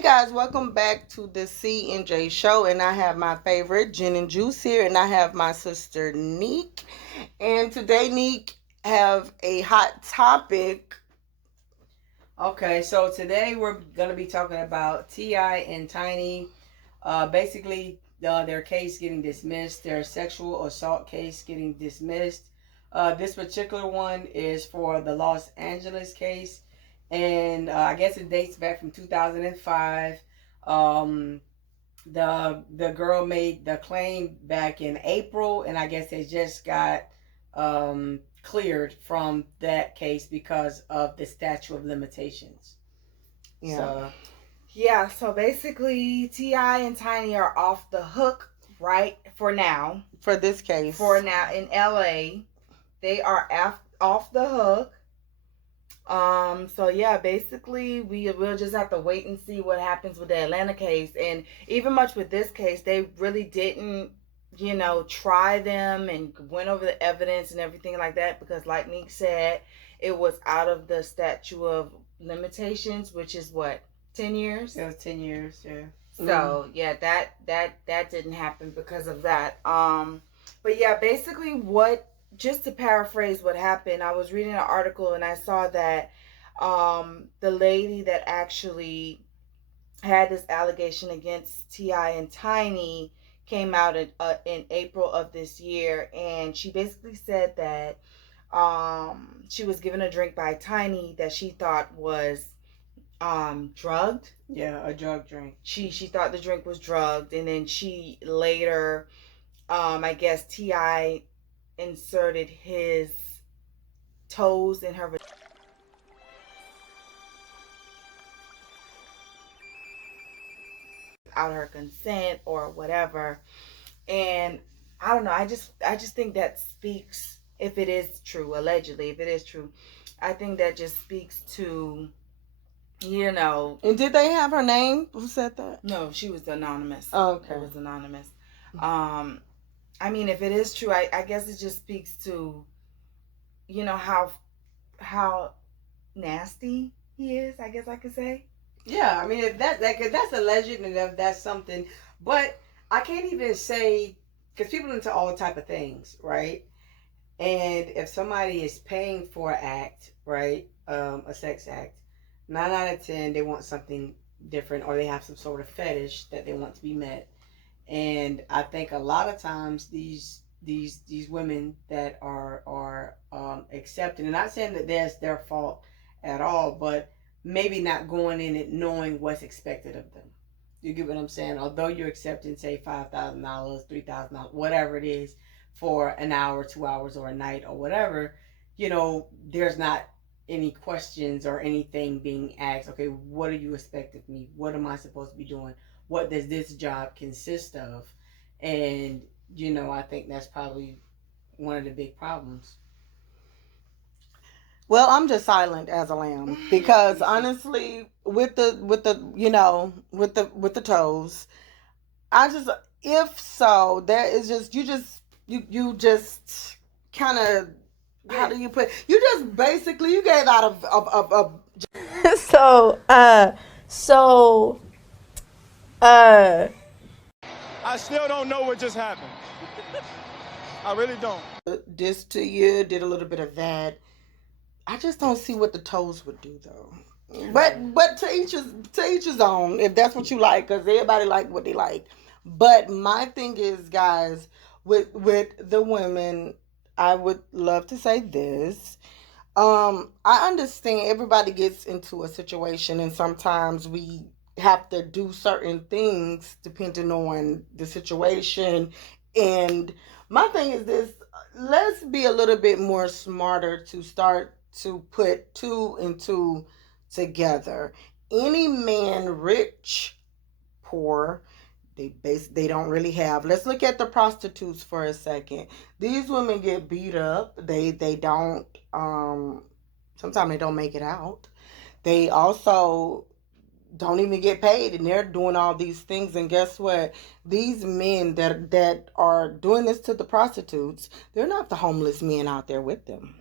Hey guys, welcome back to the C and J show, and I have my favorite Jen and Juice here, and I have my sister Neek. And today, Neek have a hot topic. Okay, so today we're gonna be talking about T.I. and Tiny. Basically, their case getting dismissed, their sexual assault case getting dismissed. This particular one is for the Los Angeles case, and I guess it dates back from 2005. Um, the girl made the claim back in April, and I guess they just got cleared from that case because of the statute of limitations. Yeah. So basically, T.I. and Tiny are off the hook, right? For now. For this case. For now in LA. They are off the hook. So yeah, basically we'll just have to wait and see what happens with the Atlanta case. And even much with this case, they really didn't, try them and went over the evidence and everything like that, because like Neek said, it was out of the statute of limitations, which is what, 10 years? It was 10 years, yeah. So yeah, that didn't happen because of that. But yeah, basically just to paraphrase what happened, I was reading an article and I saw that the lady that actually had this allegation against T.I. and Tiny came out in April of this year, and she basically said that she was given a drink by Tiny that she thought was drugged. Yeah, a drug drink. She thought the drink was drugged, and then she later, I guess T.I. inserted his toes in her without her consent or whatever. And I don't know, I just think that speaks, if it is true, allegedly, if it is true, I think that just speaks to, And did they have her name? Who said that? No, she was anonymous. Oh, okay. It was anonymous. I mean, if it is true, I guess it just speaks to, how nasty he is, I guess I could say. Yeah, I mean, if that's alleged, and if that's something, but I can't even say, because people into all type of things, right? And if somebody is paying for an act, right, a sex act, 9 out of 10 they want something different, or they have some sort of fetish that they want to be met. And I think a lot of times these women that are accepting, and not saying that that's their fault at all, but maybe not going in it knowing what's expected of them. You get what I'm saying? Although you're accepting, say, $5,000, $3,000, whatever it is, for an hour, 2 hours, or a night, or whatever, there's not any questions or anything being asked. Okay, what do you expect of me? What am I supposed to be doing? What does this job consist of? And I think that's probably one of the big problems. Well, I'm just silent as a lamb, because honestly, with the with the toes, if so, there is just you just kind of, how do you put, you just basically, you gave out of so I still don't know what just happened. I really don't. This to you, did a little bit of that. I just don't see what the toes would do though. But to each his own, if that's what you like, because everybody like what they like. But my thing is, guys, with the women, I would love to say this. I understand everybody gets into a situation, and sometimes we have to do certain things depending on the situation. And my thing is this: let's be a little bit more smarter to start to put two and two together. Any man, rich, poor, they don't really have. Let's look at the prostitutes for a second. These women get beat up. They don't sometimes they don't make it out. They also don't even get paid, and they're doing all these things. And guess what? These men that are doing this to the prostitutes, they're not the homeless men out there with them.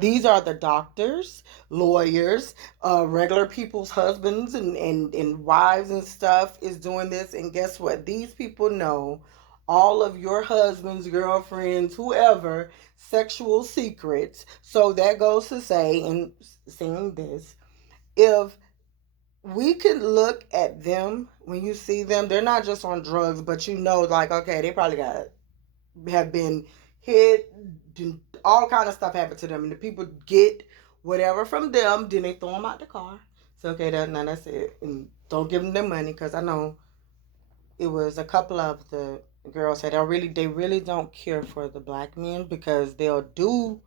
These are the doctors, lawyers, regular people's husbands and wives and stuff is doing this. And guess what? These people know all of your husbands, girlfriends, whoever, sexual secrets. So that goes to say, and saying this, if we can look at them when you see them, they're not just on drugs, but you know, like, okay, they probably have been hit, all kind of stuff happened to them, and the people get whatever from them, then they throw them out the car. So okay, that's it, and don't give them their money, because I know it was a couple of the girls said they really don't care for the black men, because they'll do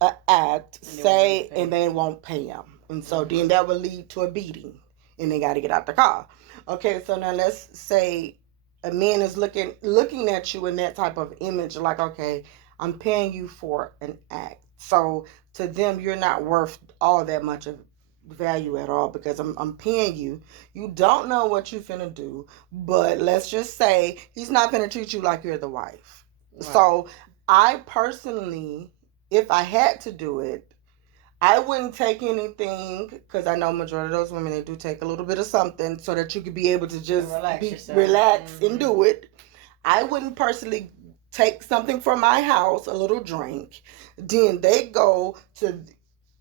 an act, and they won't pay them. And so then that will lead to a beating, and they got to get out the car. Okay, so now let's say a man is looking at you in that type of image, like, okay, I'm paying you for an act. So to them, you're not worth all that much of value at all, because I'm paying you. You don't know what you finna do, but let's just say he's not finna treat you like you're the wife. Right. So I personally, if I had to do it, I wouldn't take anything, because I know majority of those women, they do take a little bit of something so that you could be able to just relax and do it. I wouldn't personally take something from my house, a little drink. Then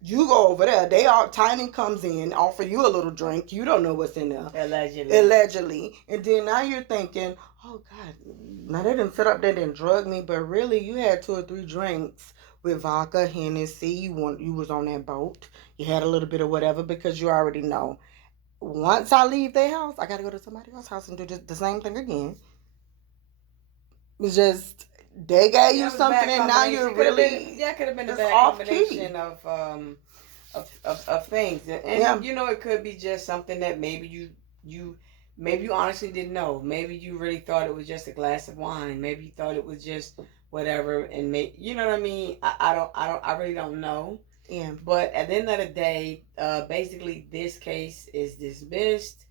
you go over there. Tiny comes in, offer you a little drink. You don't know what's in there. Allegedly. And then now you're thinking, oh God, now they didn't sit up there and drug me, but really you had 2 or 3 drinks with vodka, Hennessy. You was on that boat. You had a little bit of whatever, because you already know. Once I leave their house, I got to go to somebody else's house and do the same thing again. It's just, they gave you something, and now you're really could have been a bad combination of things. And you know, it could be just something that maybe you honestly didn't know. Maybe you really thought it was just a glass of wine. Maybe you thought it was just whatever, and you know what I mean? I really don't know. Yeah. But at the end of the day, basically this case is dismissed.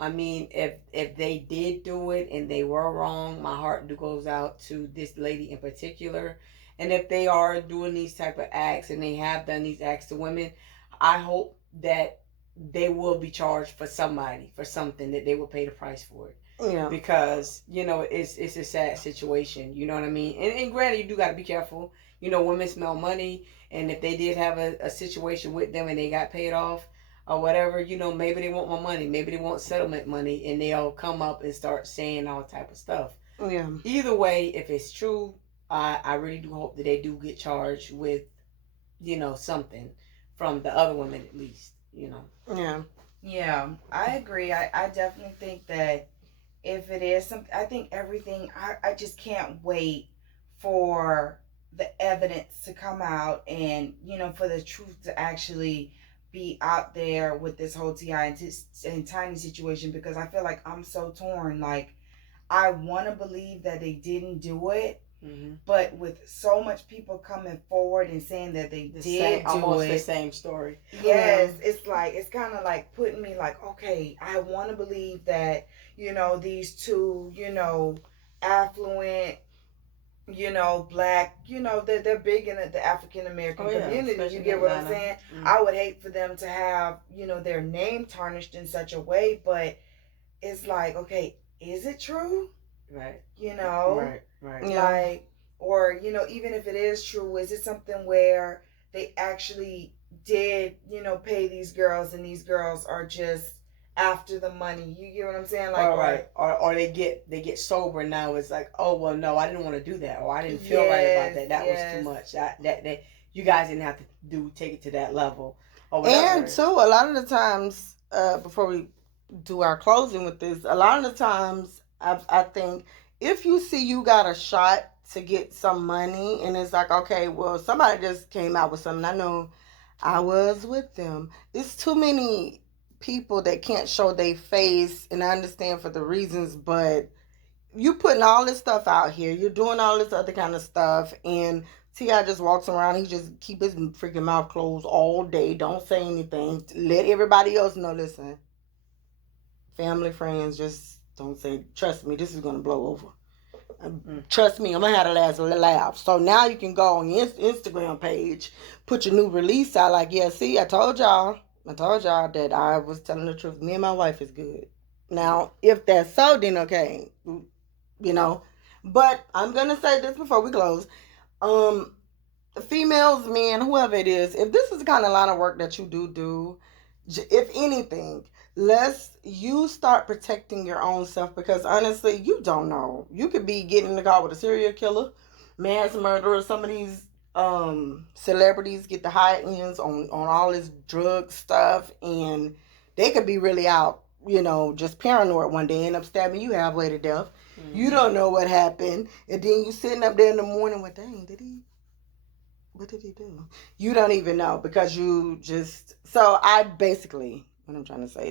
I mean, if they did do it and they were wrong, my heart goes out to this lady in particular. And if they are doing these type of acts, and they have done these acts to women, I hope that they will be charged for something, that they will pay the price for it. Yeah. Because, you know, it's a sad situation. You know what I mean? And granted, you do got to be careful. You know, women smell money. And if they did have a situation with them and they got paid off or whatever, you know, maybe they want more money. Maybe they want settlement money. And they'll come up and start saying all type of stuff. Yeah. Either way, if it's true, I really do hope that they do get charged with, you know, something from the other women at least, you know. Yeah. Yeah, I agree. I definitely think that if it is something, I think everything, I just can't wait for the evidence to come out, and, you know, for the truth to actually be out there with this whole T.I. and Tiny situation, because I feel like I'm so torn. Like, I want to believe that they didn't do it, but with so much people coming forward and saying that they did almost the same story. Yes, it's like, it's kind of like putting me like, okay, I want to believe that, you know, these two, you know, affluent, you know, black, you know, they're big in the African American community. Especially, you get what I'm saying? I would hate for them to have, you know, their name tarnished in such a way, but it's like, okay, is it true? Right. You know? Right. Like, or, you know, even if it is true, is it something where they actually did, you know, pay these girls, and these girls are just after the money? You get what I'm saying? Like, or they get sober now. It's like, oh well, no, I didn't want to do that, or I didn't feel right about that. That was too much. That you guys didn't have to take it to that level, or whatever. And so a lot of the times, before we do our closing with this, a lot of the times I think if you see you got a shot to get some money, and it's like, okay, well, somebody just came out with something. I know I was with them. It's too many people that can't show their face, and I understand for the reasons, but you putting all this stuff out here, you're doing all this other kind of stuff, and T.I. just walks around, he just keep his freaking mouth closed all day, don't say anything, let everybody else know, listen, family, friends, just don't say, trust me, this is going to blow over. Trust me, I'm going to have the last laugh. So now you can go on your Instagram page, put your new release out like, yeah, see, I told y'all that I was telling the truth. Me and my wife is good. Now, if that's so, then okay, you know. But I'm going to say this before we close. Females, men, whoever it is, if this is the kind of line of work that you do, if anything, let's you start protecting your own self, because honestly, you don't know. You could be getting in the car with a serial killer, mass murderer. Some of these celebrities get the high ends on all this drug stuff, and they could be really out, just paranoid one day, end up stabbing you halfway to death. You don't know what happened, and then you sitting up there in the morning with, dang, what did he do? You don't even know, because you just. So I basically, what I'm trying to say,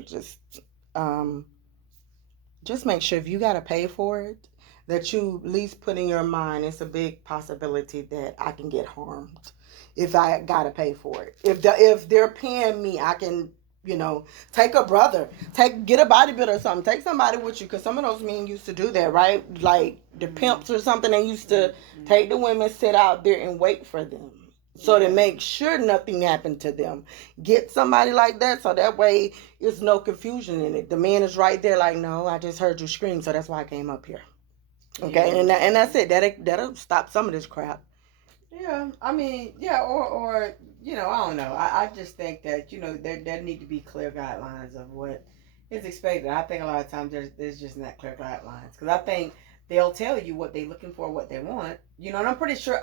just make sure if you got to pay for it, that you at least put in your mind it's a big possibility that I can get harmed if I got to pay for it. If they're paying me, I can, take a brother, get a bodybuilder or something, take somebody with you, because some of those men used to do that, right? Like the pimps or something, they used to take the women, sit out there and wait for them. So to make sure nothing happened to them, get somebody like that, so that way there's no confusion in it. The man is right there like, no, I just heard you scream, so that's why I came up here. Okay, and that's it. That'll stop some of this crap. Yeah, I mean, yeah, or I don't know. I just think that there need to be clear guidelines of what is expected. I think a lot of times there's just not clear guidelines, because I think they'll tell you what they're looking for, what they want. And I'm pretty sure.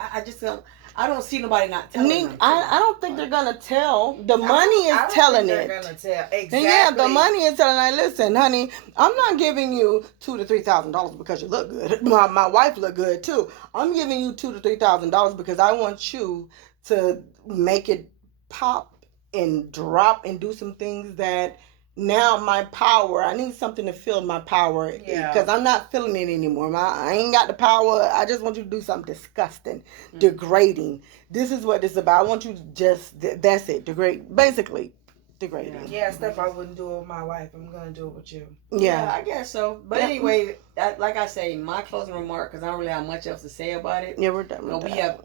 I don't see nobody not telling them. I don't think they're gonna tell. The money is telling it. They're gonna tell exactly. Yeah, the money is telling. Like, listen, honey, I'm not giving you $2,000 to $3,000 because you look good. My wife look good too. I'm giving you $2,000 to $3,000 because I want you to make it pop and drop and do some things that. Now my power, I need something to fill my power, because I'm not feeling it anymore. I ain't got the power. I just want you to do something disgusting, degrading. This is what this is about. I want you to that's it, basically degrading. Yeah, stuff I wouldn't do it with my wife, I'm going to do it with you. Yeah, I guess so. But anyway, like I say, my closing remark, because I don't really have much else to say about it. Yeah, we're done with that.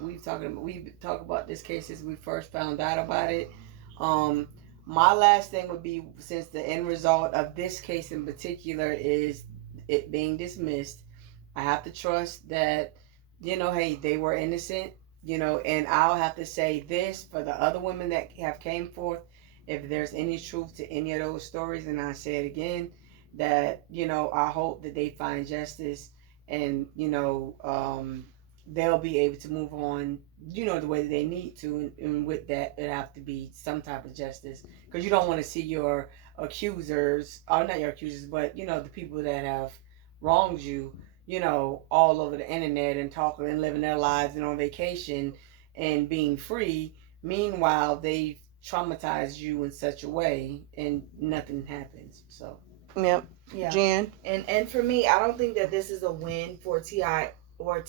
We've talked about this case since we first found out about it. My last thing would be, since the end result of this case in particular is it being dismissed, I have to trust that, hey, they were innocent, and I'll have to say this for the other women that have came forth. If there's any truth to any of those stories, and I say it again, that, I hope that they find justice, and, they'll be able to move on, the way that they need to. And with that, it have to be some type of justice. Because you don't want to see your accusers, or not your accusers, but, the people that have wronged you, all over the internet and talking and living their lives and on vacation and being free. Meanwhile, they've traumatized you in such a way and nothing happens. So. Yep. Yeah. Jen? And for me, I don't think that this is a win for T.I. or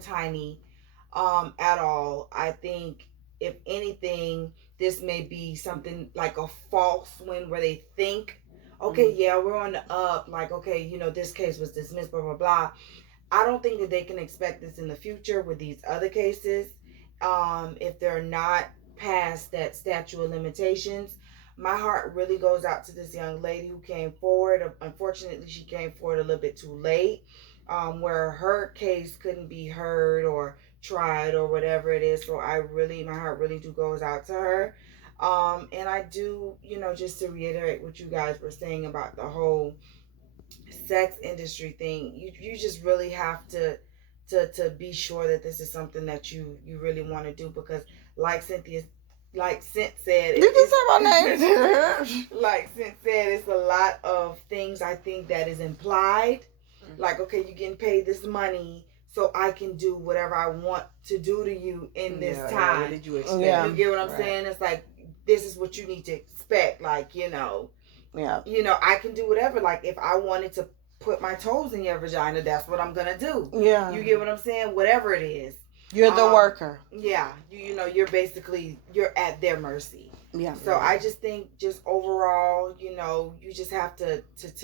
Tiny at all. I think, if anything, this may be something like a false win, where they think, okay, yeah, we're on the up, like, okay, this case was dismissed, blah, blah, blah. I don't think that they can expect this in the future with these other cases, if they're not past that statute of limitations. My heart really goes out to this young lady who came forward. Unfortunately, she came forward a little bit too late, where her case couldn't be heard or tried or whatever it is. So my heart really goes out to her. And I do, just to reiterate what you guys were saying about the whole sex industry thing, you just really have to be sure that this is something that you really want to do, because like Cint said, you can say my name. Like Cint said, it's a lot of things I think that is implied. Like, okay, you're getting paid this money, so I can do whatever I want to do to you in this time. What did you expect? Yeah. You get what I'm saying? It's like, this is what you need to expect. Like, Yeah. I can do whatever. Like, if I wanted to put my toes in your vagina, that's what I'm going to do. Yeah. You get what I'm saying? Whatever it is. You're the worker. Yeah, you know, you're at their mercy. Yeah. So I just think, just overall, you know, you just have to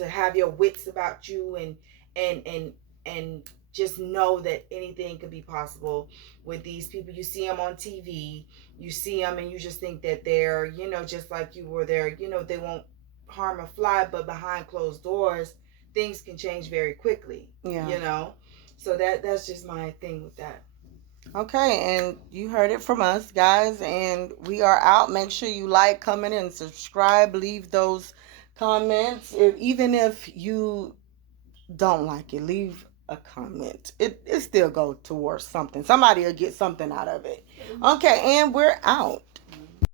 have your wits about you, and just know that anything could be possible with these people. You see them on TV, you see them, and you just think that they're, you know, just like you were there. You know, they won't harm a fly, but behind closed doors, things can change very quickly. Yeah. You know, so that's just my thing with that. Okay, and you heard it from us, guys, and we are out. Make sure you like, comment, and subscribe. Leave those comments. Even if you don't like it, leave a comment. It still go towards something. Somebody will get something out of it. Okay, and we're out.